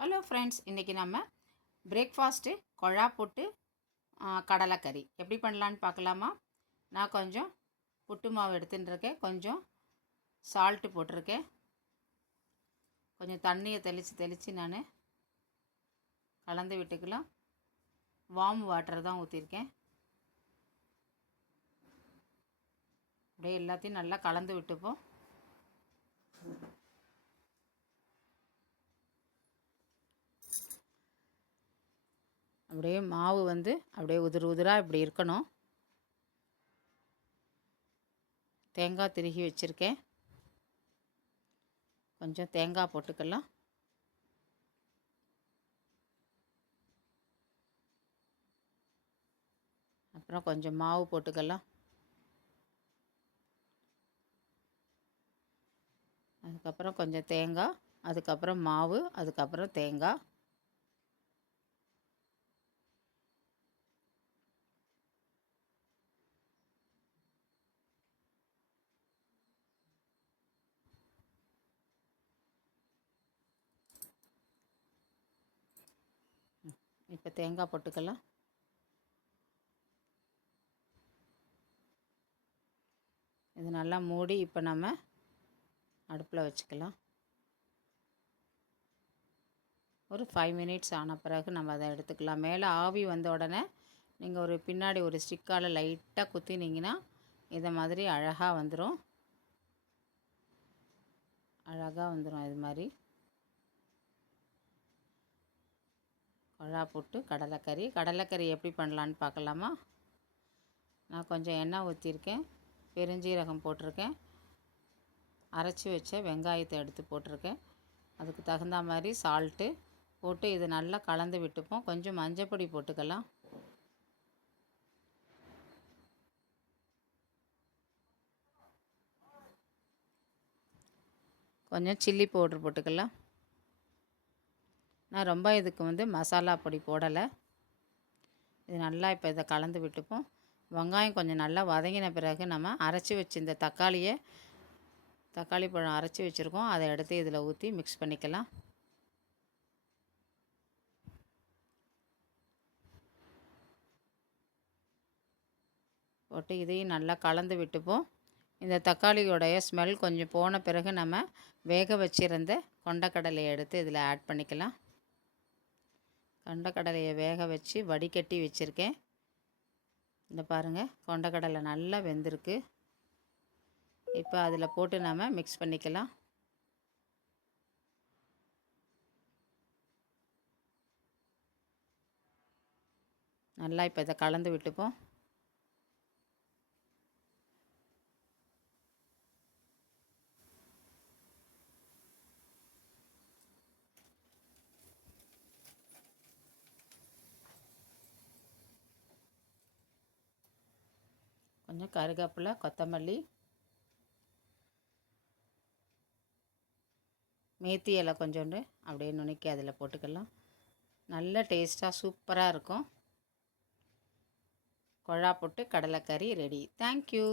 Hello friends, இன்றைக்கி நம்ம breakfast கொழா புட்டு கடலைக்கறி எப்படி பண்ணலான்னு பார்க்கலாமா? நான் கொஞ்சம் புட்டு மாவு எடுத்துட்டுருக்கேன், கொஞ்சம் சால்ட்டு போட்டிருக்கேன், கொஞ்சம் தண்ணியை தெளித்து நான் கலந்து விட்டுக்கலாம். வார்ம் வாட்டர் தான் ஊற்றிருக்கேன். அப்படியே எல்லாத்தையும் நல்லா கலந்து விட்டுப்போம். அப்படியே மாவு அப்படியே உதிராக இப்படி இருக்கணும். தேங்காய் திருகி வச்சுருக்கேன், கொஞ்சம் தேங்காய் போட்டுக்கலாம். அப்புறம் கொஞ்சம் மாவு போட்டுக்கலாம். அதுக்கப்புறம் கொஞ்சம் தேங்காய், அதுக்கப்புறம் மாவு, அதுக்கப்புறம் தேங்காய். இப்போ தேங்காய் போட்டுக்கலாம். இது நல்லா மூடி இப்போ நம்ம அடுப்பில் வச்சுக்கலாம். ஒரு 5 மினிட்ஸ் ஆன பிறகு நம்ம அதை எடுத்துக்கலாம். மேலே ஆவி வந்த உடனே நீங்கள் ஒரு பின்னாடி ஒரு ஸ்டிக்கால் லைட்டாக குத்தினீங்கன்னா இதை மாதிரி அழகாக வந்துடும். இது மாதிரி கொழா புட்டு கடலைக்கறி எப்படி பண்ணலான்னு பார்க்கலாமா? நான் கொஞ்சம் எண்ணெய் ஊற்றிருக்கேன், பெருஞ்சீரகம் போட்டிருக்கேன், அரைச்சி வச்ச வெங்காயத்தை எடுத்து போட்டிருக்கேன், அதுக்கு தகுந்த மாதிரி சால்ட்டு போட்டு இது நல்லா கலந்து விட்டுப்போம். கொஞ்சம் மஞ்சப்பொடி போட்டுக்கலாம். கொஞ்சம் சில்லி பவுட்ரு போட்டுக்கலாம். நான் ரொம்ப இதுக்கு மசாலா பொடி போடலை. இது நல்லா இப்போ இதை கலந்து விட்டுப்போம். வெங்காயம் கொஞ்சம் நல்லா வதங்கின பிறகு நம்ம அரைச்சி வச்சு இந்த தக்காளி பழம் அரைச்சி வச்சுருக்கோம், அதை எடுத்து இதில் ஊற்றி மிக்ஸ் பண்ணிக்கலாம். போட்டு இதையும் நல்லா கலந்து விட்டுப்போம். இந்த தக்காளியோடைய ஸ்மெல் கொஞ்சம் போன பிறகு நம்ம வேக வச்சுருந்த கொண்டக்கடலையை எடுத்து இதில் ஆட் பண்ணிக்கலாம். கொண்டக்கடலையை வேக வச்சு வடிகட்டி வச்சுருக்கேன். இந்த பாருங்கள், கொண்டக்கடலை நல்லா வெந்திருக்கு. இப்போ அதில் போட்டு நம்ம மிக்ஸ் பண்ணிக்கலாம். நல்லா இப்போ இதை கலந்து விட்டுப்போம். கொஞ்சம் கருவேப்பிலை, கொத்தமல்லி, மேத்தி இலை கொஞ்சோண்டு அப்படியே நுணுக்கி அதில் போட்டுக்கலாம். நல்ல டேஸ்ட்டாக சூப்பராக இருக்கும். கொழா புட்டு கடலைக்கறி ரெடி. தேங்க்யூ.